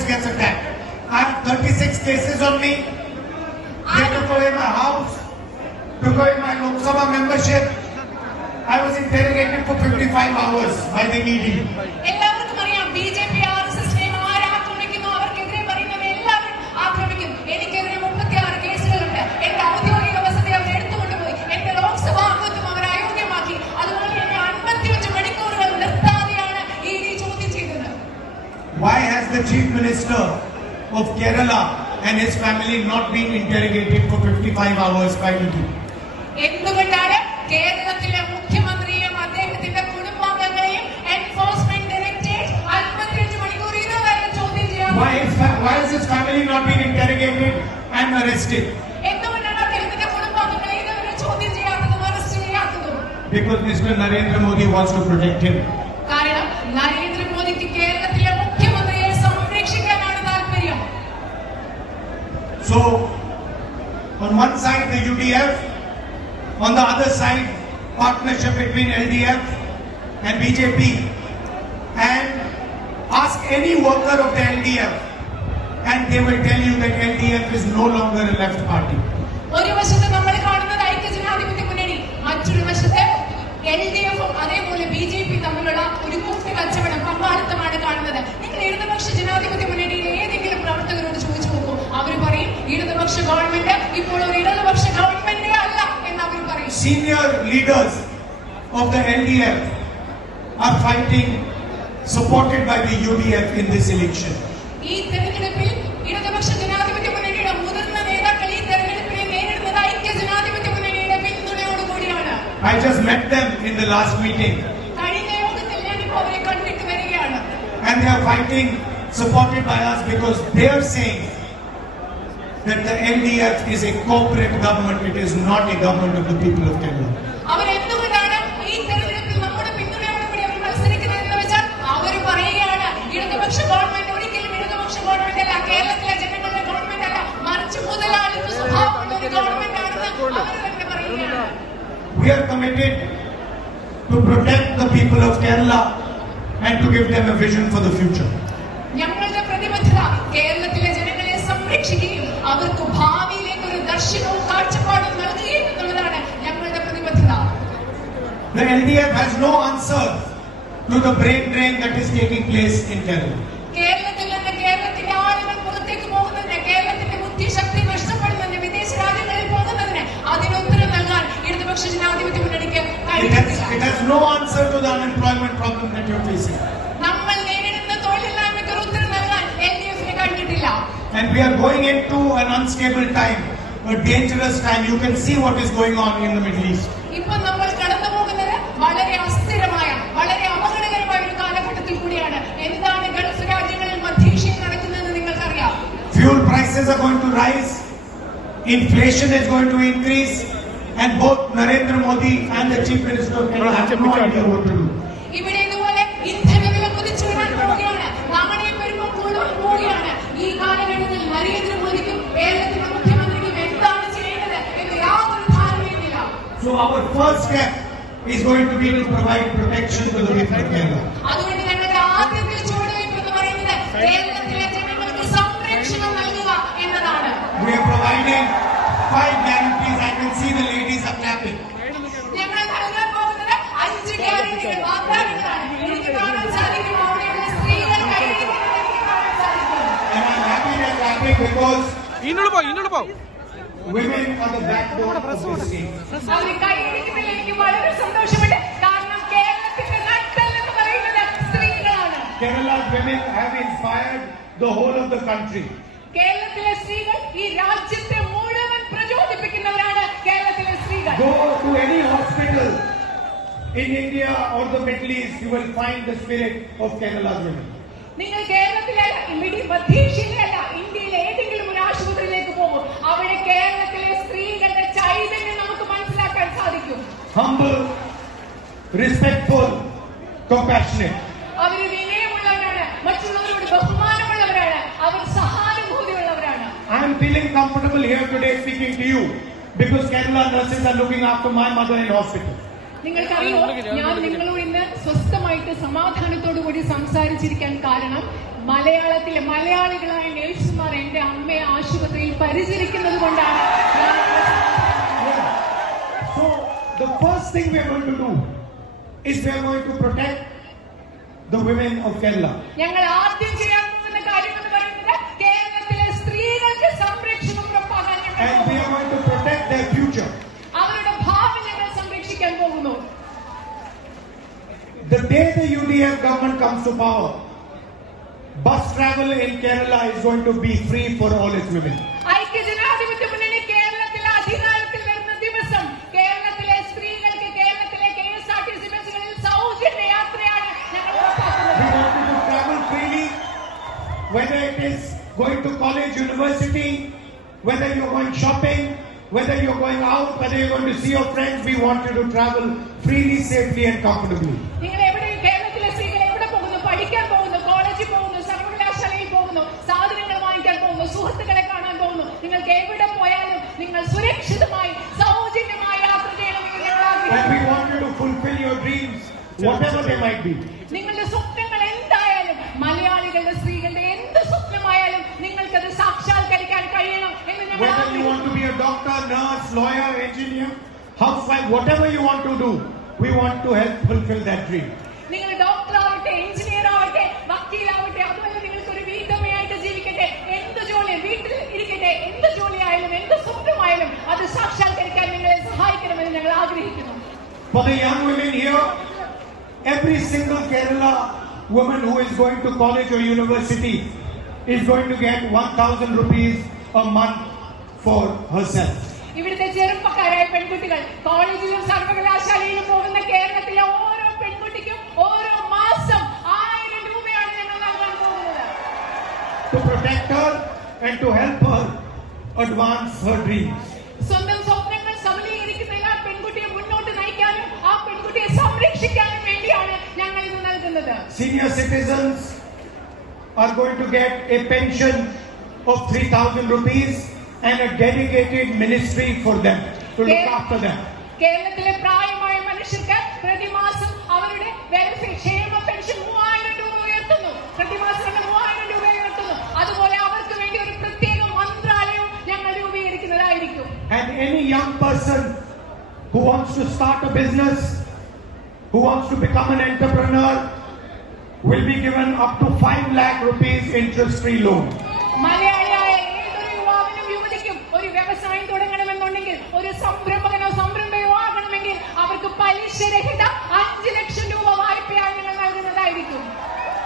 protest gets attacked. I have 36 cases on me. They took away my house, took away my Lok Sabha membership. I was interrogated for 55 hours by the ED. എല്ലാവർക്കും അറിയാം BJP RSS ആരാക്രമിക്കുന്നു, അവർക്കെതിരെ പറയുന്നത് എല്ലാവരും ആക്രമിക്കും. എനിക്കെതിരെ 36 കേസുകളുണ്ട്. എന്റെ ഔദ്യോഗിക വസതി അവർ എടുത്തുകൊണ്ടുപോയി. എന്റെ ലോക്സഭാ അംഗത്വം അവർ അയോഗ്യമാക്കി. അതുപോലെ എന്നെ 55 മണിക്കൂറുകൾ നിർത്താതെയാണ് ED ചോദ്യം ചെയ്തത്. Why has the Chief Minister of Kerala and his family not been interrogated for 55 hours by ED? എന്തുകൊണ്ടാണ് കേരളത്തിലെ മുഖ്യമന്ത്രിയും അദ്ദേഹത്തിന്റെ കുടുംബാംഗങ്ങളെയും എൻഫോഴ്സ്മെന്റ് ഡയറക്ടറേറ്റ് 55 മണിക്കൂർ ഇതുവരെ ചോദ്യം ചെയ്യാൻ? Why has his family not been interrogated and arrested? എന്തുകൊണ്ടാണ് അദ്ദേഹത്തിന്റെ കുടുംബാംഗങ്ങളെ ഇതുവരെ ചോദ്യം ചെയ്യാത്തതും arrest ചെയ്യാത്തതും? Because Mr. Narendra Modi wants to protect him. കാരണം നരേന്ദ്രമോദിക്ക് കേരളത്തിലെ മുഖ്യമന്ത്രിയെ സംരക്ഷിക്കാനാണ് താല്പര്യം. So, on one side the UDF, on the other side partnership between LDF and BJP, and ask any worker of the LDF and they will tell you that LDF is no longer a left party. ഒരു വശത്ത് നമ്മൾ കാണുന്നത് ഐക്യജനാധിപത്യ മുന്നണി, മറ്റൊരു വശത്ത് LDF അതേപോലെ BJP തമ്മിലുള്ള ഒരു കൂട്ട് കച്ചവടം പങ്കാളിത്തമാണ് കാണുന്നത്. നിങ്ങൾ ഇടതുപക്ഷ ജനാധിപത്യ മുന്നണിയിലെ ഏതെങ്കിലും പ്രവർത്തകരോട് ചോദിച്ചു നോക്കൂ, അവർ പറയും ഇടതുപക്ഷ ഗവൺമെന്റ് ഇപ്പോൾ ഒരു ഇടതുപക്ഷ ഗവൺമെന്റ് അല്ല എന്ന് അവർ പറയും. Senior leaders of the LDF are fighting, supported by the UDF in this election. ഈ തെരഞ്ഞെടുപ്പിൽ ഇടതുപക്ഷ ജനാധിപത്യ മുന്നണിയുടെ മുതിർന്ന നേതാക്കൾ ഈ തെരഞ്ഞെടുപ്പിനെ നേരിടുന്നത് ഐക്യ ജനാധിപത്യ മുന്നണിയുടെ പിന്തുണയോടുകൂടിയാണ്. I just met them in the last meeting. കഴിഞ്ഞ യോഗത്തിൽ ഞാനിപ്പോൾ അവരെ കണ്ടിട്ട് വരികയാണ്. And they are fighting, supported by us, because they are saying that the LDF is a corporate government. It is not a government of the people of Kerala. അവരെന്തുകൊണ്ടാണ് ഈ തെരഞ്ഞെടുപ്പിൽ നമ്മുടെ പിന്തുണയോടുകൂടി അവർ മത്സരിക്കുന്നതെന്ന് വെച്ചാൽ അവർ പറയുകയാണ് ഇടതുപക്ഷ ഗവൺമെന്റ് ഒരിക്കലും ഇടതുപക്ഷ ഗവൺമെന്റ് അല്ല, കേരളത്തിലെ ജനങ്ങളുടെ ഗവൺമെന്റ് അല്ല, മറിച്ച് മുതലാളിത്ത സ്വഭാവമുള്ള ഒരു ഗവൺമെന്റ് ആണെന്ന് അവർ തന്നെ പറയുകയാണ്. We are committed to protect the people of Kerala and to give them a vision for the future. ഞങ്ങളുടെ പ്രതിബദ്ധത കേരളത്തിലെ ജനങ്ങളെ സംരക്ഷിക്കുകയും അവർക്ക് ഭാവിയിലേക്ക് ഒരു ദർശനവും കാഴ്ചപ്പാടും നൽകുകയും എന്നുള്ളതാണ് ഞങ്ങളുടെ പ്രതിബദ്ധത. The LDF has no answer to the brain drain that is taking place in Kerala. കേരളത്തിൽ നിന്ന് കേരളത്തിന്റെ ആളുകൾ പുറത്തേക്ക് പോകുന്നതിന്, കേരളത്തിന്റെ ബുദ്ധിശക്തി നഷ്ടപ്പെടുന്നതിന്, വിദേശ രാജ്യങ്ങളിൽ പോകുന്നതിന് അതിനുത്തരം നൽകാൻ ഇടതുപക്ഷ ജനാധിപത്യ മുന്നണിക്ക് കഴിയുന്നില്ല. It has no answer to the unemployment problem that you are facing. നമ്മൾ നേരിടുന്ന തൊഴിലില്ലായ്മയ്ക്ക് ഒരു ഉത്തരം നൽകാൻ LDF-ന് കഴിഞ്ഞിട്ടില്ല. And we are going into an unstable time, a dangerous time. You can see what is going on in the Middle East. ഇപ്പോൾ നമ്മൾ കടന്നു പോകുന്നത് വളരെ അസ്ഥിരമായ, വളരെ അപകടകരമായ ഒരു കാലഘട്ടത്തിൽ കൂടിയാണ്. എന്താണ് ഗൾഫ് രാജ്യങ്ങളിൽ മധ്യേഷ്യയിൽ നടക്കുന്നതെന്ന് നിങ്ങൾക്കറിയാം. Fuel prices are going to rise, inflation is going to increase, and both Narendra Modi and the Chief Minister of Kerala have no idea what to do. ഇവിടെ ഇതുപോലെ ഇന്ധനവില കുതിച്ചുയരാൻ പോവുകയാണ്, നാണയപ്പെരുപ്പം കൂടുവാൻ പോവുകയാണ്. ഈ കാലഘട്ടത്തിൽ നരേന്ദ്രമോദിക്കും കേരളത്തിലെ മുഖ്യമന്ത്രിക്കും എന്താണ് ചെയ്യേണ്ടത് എന്ന് യാതൊരു ധാരണയുമില്ല. So our first step is going to be to provide protection to the people of Kerala. അതുകൊണ്ട് ഞങ്ങളുടെ ആദ്യത്തെ ചുവടുവയ്പ് എന്ന് പറയുന്നത് കേരളത്തിലെ ജനങ്ങൾക്ക് സംരക്ഷണം നൽകുക എന്നതാണ്. We are providing 5 guarantees. I can see the ladies are clapping. ഞങ്ങൾ നൽകാൻ പോകുന്നത് 5 ഗ്യാരണ്ടികൾ, വാഗ്ദാനങ്ങളാണ്. എനിക്ക് കാണാൻ സാധിക്കും അവിടെയുള്ള സ്ത്രീകൾ കൈയടിക്കുന്നത് എനിക്ക് കാണാൻ സാധിക്കും. And I'm happy they're clapping because women are the backbone of this state. അവർ കൈയടിക്കുന്നതിൽ എനിക്ക് വളരെ സന്തോഷമുണ്ട്. കാരണം കേരളത്തിന്റെ നട്ടെല്ല് എന്ന് പറയുന്നത് സ്ത്രീകളാണ്. Kerala's women have inspired the whole of the country. കേരളത്തിലെ സ്ത്രീകൾ ഈ രാജ്യത്തെ മുഴുവൻ പ്രചോദിപ്പിക്കുന്നവരാണ്. കേരളത്തിലെ സ്ത്രീകൾ Go to any hospital in India or the Middle East, you will find the spirit of Kerala's women. നിങ്ങൾ കേരളത്തിലെ മധ്യേഷ്യയിലല്ല, ഇന്ത്യയിലെ ഏതെങ്കിലും ഒരു ആശുപത്രിയിലേക്ക് പോകും, അവിടെ കേരളത്തിലെ സ്ത്രീകളുടെ ചൈതന്യം നമുക്ക് മനസ്സിലാക്കാൻ സാധിക്കും. Humble, respectful, compassionate. അവർ വിനയമുള്ളവരാണ്, മറ്റുള്ളവരോട് ബഹുമാനമുള്ളവരാണ്, അവർ സഹാനുഭൂതിയുള്ളവരാണ്. I am feeling comfortable here today speaking to you because Kerala nurses are looking after my mother in hospital. നിങ്ങൾക്കറിയോ, ഞാൻ നിങ്ങളോട് ഇന്ന് സ്വസ്ഥമായിട്ട് സമാധാനത്തോടു കൂടി സംസാരിച്ചിരിക്കാൻ കാരണം മലയാളികളായ നഴ്സുമാർ എന്റെ അമ്മയെ ആശുപത്രിയിൽ പരിചരിക്കുന്നത് കൊണ്ടാണ്. So the first thing we are going to do is we are going to protect the women of Kerala. ഞങ്ങൾ ആദ്യം ചെയ്യാൻ പോകുന്ന കാര്യം എന്ന് പറയുന്നത് കേരളത്തിലെ സ്ത്രീകൾക്ക് സംരക്ഷണം ഉറപ്പാക്കാൻ And we are going to protect their future. അവരുടെ ഭാവി ഞങ്ങൾ സംരക്ഷിക്കാൻ പോകുന്നു. The day the UDF government comes to power, bus travel in Kerala is going to be free for all its women. ഐക്യജനാധിപത്യ മുന്നണി കേരളത്തിലെ അധികാരത്തിൽ വരുന്ന ദിവസം കേരളത്തിലെ സ്ത്രീകൾക്ക് കേരളത്തിലെ KSRTC ബസ്സുകളിൽ സൗജന്യ യാത്രയാണ് ഞങ്ങൾ ഉറപ്പാക്കുന്നത്. We want you to travel freely, whether it is going to college, university, whether you're going shopping, whether you're going out, whether you're going to see your friends. We want you to travel freely, safely and comfortably. നിങ്ങൾ എവിടെ കേരളത്തിലെ സ്ത്രീകൾ എവിടെ പോകുന്നു? പഠിക്കാൻ പോകുന്നു, കോളേജിൽ പോകുന്നു, സർവകലാശാലയിൽ പോകുന്നു, സാധനങ്ങൾ വാങ്ങിക്കാൻ പോകുന്നു, സുഹൃത്തുക്കളെ കാണാൻ പോകുന്നു. നിങ്ങൾക്ക് എവിടെ പോയാലും നിങ്ങൾ സുരക്ഷിതമായി സൗജന്യമായി യാത്ര ചെയ്യണമെന്ന് ഞങ്ങൾ And we ആഗ്രഹിക്കുന്നു. want you to fulfill your dreams, whatever they might be. നിങ്ങളുടെ സ്വപ്നങ്ങൾ എന്തായാലും, മലയാളികളുടെ സ്ത്രീകളുടെ എന്ത് സ്വപ്നമായാലും നിങ്ങൾക്കത് സാക്ഷാത്കരിക്കാൻ കഴിയണം എന്ന് ഞങ്ങൾ Whether you ആഗ്രഹിക്കുന്നു. want to be a doctor, nurse, lawyer, engineer, housewife, whatever you want to do, we want to help fulfill that dream. നിങ്ങൾ ഡോക്ടറാവട്ടെ, എഞ്ചിനീയർ ആവട്ടെ, വക്കീലാവട്ടെ, അതുപോലെ നിങ്ങൾക്ക് ഒരു വീട്ടമ്മയായിട്ട് ജീവിക്കട്ടെ, എന്ത് ജോലി വീട്ടിൽ ഇരിക്കട്ടെ, എന്ത് ജോലിയായാലും എന്ത് സ്വപ്നമായാലും അത് സാക്ഷാത്കരിക്കാൻ നിങ്ങളെ സഹായിക്കണമെന്ന് ഞങ്ങൾ ആഗ്രഹിക്കുന്നു. For the young women here, every single Kerala woman who is going to college or university is going to get 1,000 rupees a month for herself. ഇവിടുത്തെ ചെറുപ്പക്കാരായ പെൺകുട്ടികൾ കോളേജിലും സർവകലാശാലയിലും പോകുന്ന കേരളത്തിലെ ഓരോ പെൺകുട്ടിക്കും ഓരോ മാസം 1000 രൂപയാണ് ഞങ്ങൾ നൽകാൻ പോകുന്നത്. To protect her and to help her advance her dreams. സ്വന്തം സ്വപ്നങ്ങൾ സബലീകരിക്കുന്ന ആ പെൺകുട്ടിയെ മുന്നോട്ട് നയിക്കാനും ആ പെൺകുട്ടിയെ സംരക്ഷിക്കാനും വേണ്ടിയാണ് ഞങ്ങൾ ഇത് നൽകുന്നത്. Senior citizens are going to get a pension of 3,000 rupees and a dedicated ministry for them to look after them. കേരളത്തിലെ പ്രായമായ മനുഷ്യർക്ക് പ്രതിമാസം അവരുടെ വെൽഫെയർ ക്ഷേമ പെൻഷൻ 3000 രൂപ ഉയർത്തുന്നു. പ്രതിമാസം 3000 രൂപ ഉയർത്തുന്നു. അതുപോലെ അവർക്ക് വേണ്ടി ഒരു പ്രത്യേക മന്ത്രാലയവും ഞങ്ങൾ രൂപീകരിക്കുന്നതായിരിക്കും. And any young person who wants to start a business, who wants to become an entrepreneur, will be given up to 5 lakh rupees interest-free loan. മലയാളിയായ ഏതൊരു യുവാവിനും യുവതിക്കും ഒരു വ്യവസായം തുടങ്ങണമെന്നുണ്ടെങ്കിൽ, ഒരു സംരംഭകനോ സംരംഭയോ ആകണമെങ്കിൽ അവർക്ക് പലിശരഹിത 5 ലക്ഷം